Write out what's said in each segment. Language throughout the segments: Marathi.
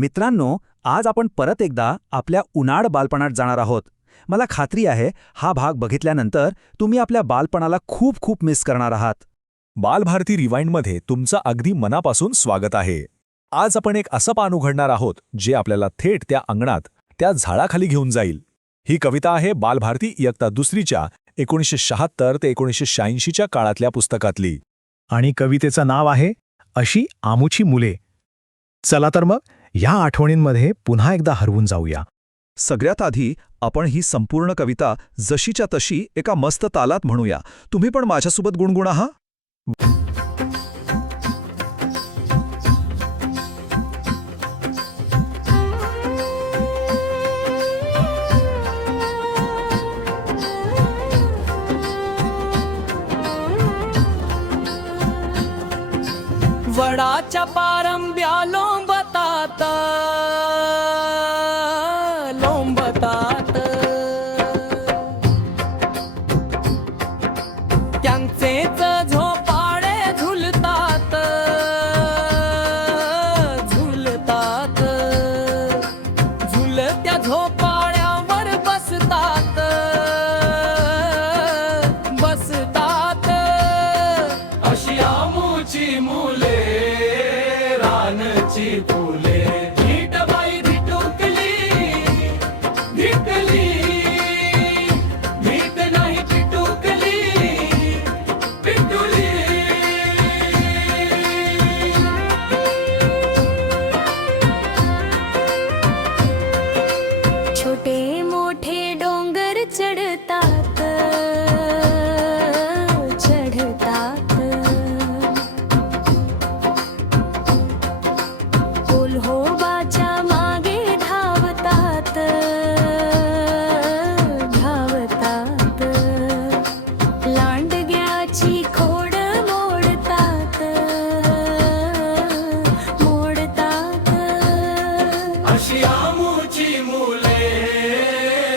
मित्रांनो, आज आपण परत एकदा आपल्या उनाड बालपणात जाणार आहोत. मला खात्री आहे हा भाग बघितल्यानंतर तुम्ही आपल्या बालपणाला खूप खूप मिस करणार आहात. बालभारती रिवाइंडमध्ये तुमचं अगदी मनापासून स्वागत आहे. आज आपण एक असं पान उघडणार आहोत जे आपल्याला थेट त्या अंगणात, त्या झाडाखाली घेऊन जाईल. ही कविता आहे बालभारती इयत्ता दुसरीच्या 1976 ते 1986च्या काळातल्या पुस्तकातली. आणि कवितेचं नाव आहे अशी आमुची मुले. चला तर मग या आठवणींमध्ये पुन्हा एकदा हरवून जाऊया. सगळ्यात आधी आपण ही संपूर्ण कविता जशीच्या तशी एका मस्त तालात म्हणूया. तुम्ही पण माझ्यासोबत गुणगुणा हा. वडाच्या पारंब्या लोंबतात लोंबतात, त्यांचेच झोपाळे झुलतात झुलतात, झुलत्या झोपाळ्यावर बसतात बसतात. अशी आमुची मुले रानची फुले, नीटबाई धिटुकली धिटली, नीट नाही पिटुकली पिटुली. छोटे मोठे डोंगर चढतात चढतात, ओल्होबाच्या मागे धावतात धावतात, लांडग्याची खोड मोडतात मोडतात. अशी आमुची मुले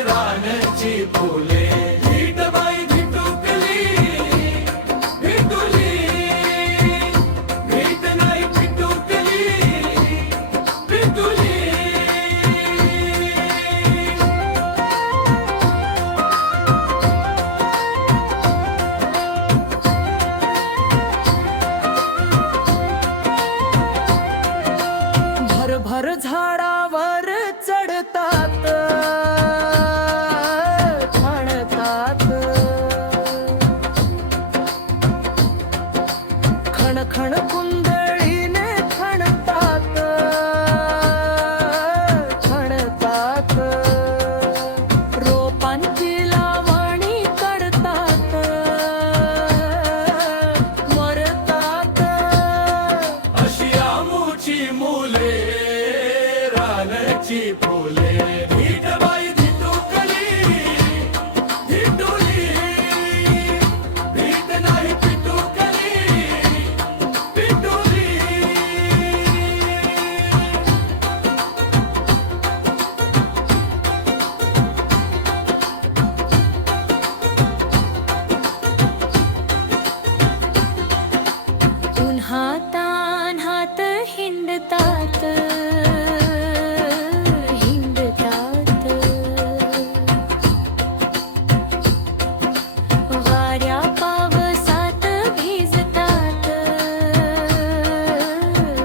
रानची फुले, नीटबाई धिटुकली धिटुली, नीट नाही पिटुकली पिटुली. भरभर झाडावर चढतात खणतात, खणखण कुंदळीने खणतात खणतात, रोपांची लावणी करतात मरतात. अशी आमुची मुले रानची फुले, नीटबाई धिटुकली धिटुली, नीट नाही पिटुकली पिटुली. उन्हातान्हात हिंडतात हिंडतात, वाऱ्या पावसात भिजतात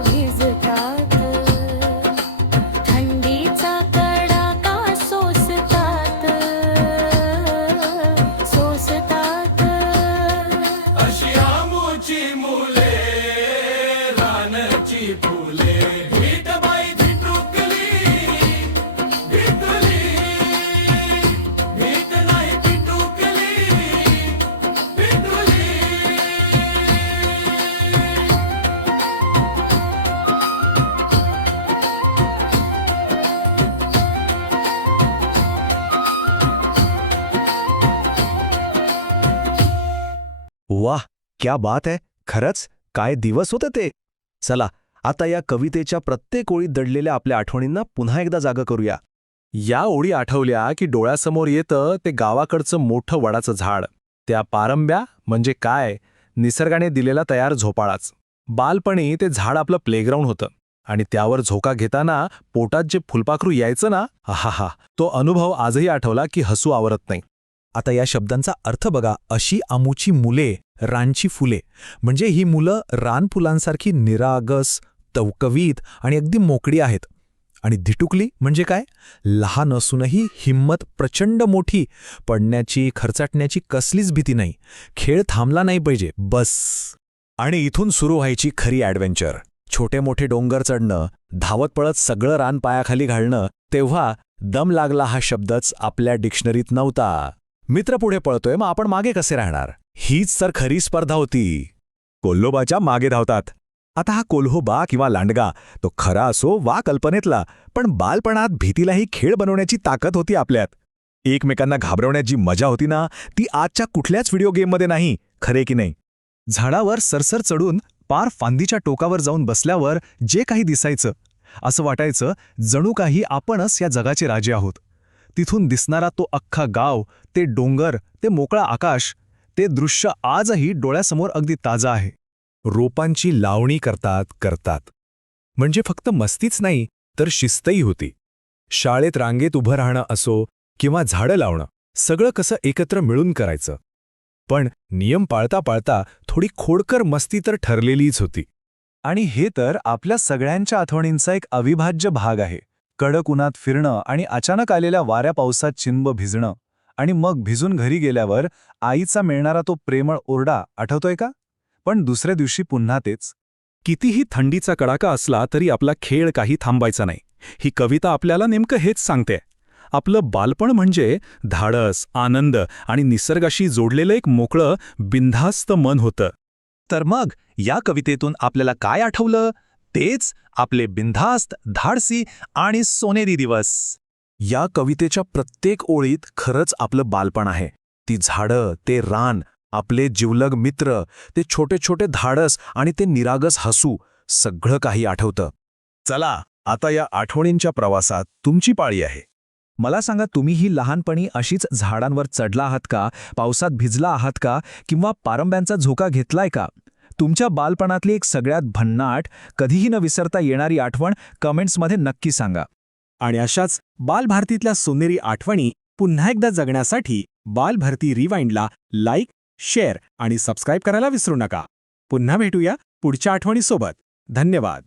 भिजतात, थंडीचा कडाका सोसतात सोसतात. अशी आमुची मुले रानची फुले, नीटबाई धिटुकली धिटली, नीट नाही पिटुकली पिटुली. वाह, क्या बात आहे. खरंच काय दिवस होते ते. चला आता या कवितेच्या प्रत्येक ओळीत दडलेल्या आपल्या आठवणींना पुन्हा एकदा जागा करूया. या ओळी आठवल्या की डोळ्यासमोर येतं ते गावाकडचं मोठं वडाचं झाड, त्या पारंब्या म्हणजे काय, निसर्गाने दिलेला तयार झोपाळाच. बालपणी ते झाड आपलं प्लेग्राऊंड होतं आणि त्यावर झोका घेताना पोटात जे फुलपाखरू यायचं ना, आहाहा, तो अनुभव आजही आठवला की हसू आवरत नाही. आता या शब्दांचा अर्थ बघा. अशी आमूची मुले, रानची फुले, म्हणजे ही मुलं रानफुलांसारखी निरागस, टवकवीत आणि अगदी मोकळी आहेत. आणि धिटुकली म्हणजे काय? लहान असूनही हिंमत प्रचंड मोठी, पडण्याची, खरचाटण्याची कसलीच भीती नाही. खेळ थांबला नाही पाहिजे, बस. आणि इथून सुरू व्हायची खरी ॲडव्हेंचर. छोटे मोठे डोंगर चढणं, धावत पळत सगळं रान पायाखाली घालणं. तेव्हा दम लागला हा शब्दच आपल्या डिक्शनरीत नव्हता. मित्र पुढे पळतोय, मग आपण मागे कसे राहणार? हीच तर खरी स्पर्धा होती. कोल्होबाच्या मागे धावतात. आता हा कोल्होबा किंवा लांडगा तो खरा असो वा कल्पनेतला, पण बालपणात भीतीलाही खेळ बनवण्याची ताकद होती आपल्यात. एकमेकांना घाबरवण्याची मजा होती ना, ती आजच्या कुठल्याच व्हिडिओ गेममध्ये नाही. खरे की नाही? झाडावर सरसर चढून पार फांदीच्या टोकावर जाऊन बसल्यावर जे काही दिसायचं, असं वाटायचं जणू काही आपणच या जगाचे राजे आहोत. तिथून दिसणारा तो अख्खा गाव, ते डोंगर, ते मोकळा आकाश, ते दृश्य आजही डोळ्यासमोर अगदी ताजं आहे. रोपांची लावणी करतात. म्हणजे फक्त मस्तीच नाही, तर शिस्तही होती. शाळेत रांगेत उभं राहणं असो किंवा झाडं लावणं, सगळं कसं एकत्र मिळून करायचं. पण नियम पाळता पाळता थोडी खोडकर मस्ती तर ठरलेलीच होती. आणि हे तर आपल्या सगळ्यांच्या आठवणींचा एक अविभाज्य भाग आहे. कडक उन्हात फिरणं आणि अचानक आलेल्या वाऱ्या पावसात चिंब भिजणं, आणि मग भिजून घरी गेल्यावर आईचा मिळणारा तो प्रेमळ ओरडा आठवतोय का? पण दुसऱ्या दिवशी पुन्हा तेच. कितीही थंडीचा कडाका असला तरी आपला खेळ काही थांबायचा नाही. ही कविता आपल्याला नेमकं हेच सांगते. आपलं बालपण म्हणजे धाडस, आनंद आणि निसर्गाशी जोडलेलं एक मोकळं, बिनधास्त मन होतं. तर मग या कवितेतून आपल्याला काय आठवलं? तेच आपले बिनधास्त, धाडसी आणि सोनेरी दिवस. या कवितेच्या प्रत्येक ओळीत खरंच आपलं बालपण आहे. ती झाडं, ते रान, आपले जिवलग मित्र, ते छोटे छोटे धाडस आणि ते निरागस हसू, सगळं काही आठवतं. चला, आता या आठवणींच्या प्रवासात तुमची पाळी आहे. मला सांगा, तुम्हीही लहानपणी अशीच झाडांवर चढला आहात का? पावसात भिजला आहात का? किंवा पारंब्यांचा झोका घेतलाय का? तुमच्या बालपणातली एक सगळ्यात भन्नाट, कधीही न विसरता येणारी आठवण कमेंट्समध्ये नक्की सांगा. आणि अशाच बालभारतीतल्या सोनेरी आठवणी पुन्हा एकदा जगण्यासाठी बालभारती रिवाइंडला लाईक, शेअर आणि सबस्क्राईब करायला विसरू नका. पुन्हा भेटूया पुढच्या आठवणीसोबत. धन्यवाद.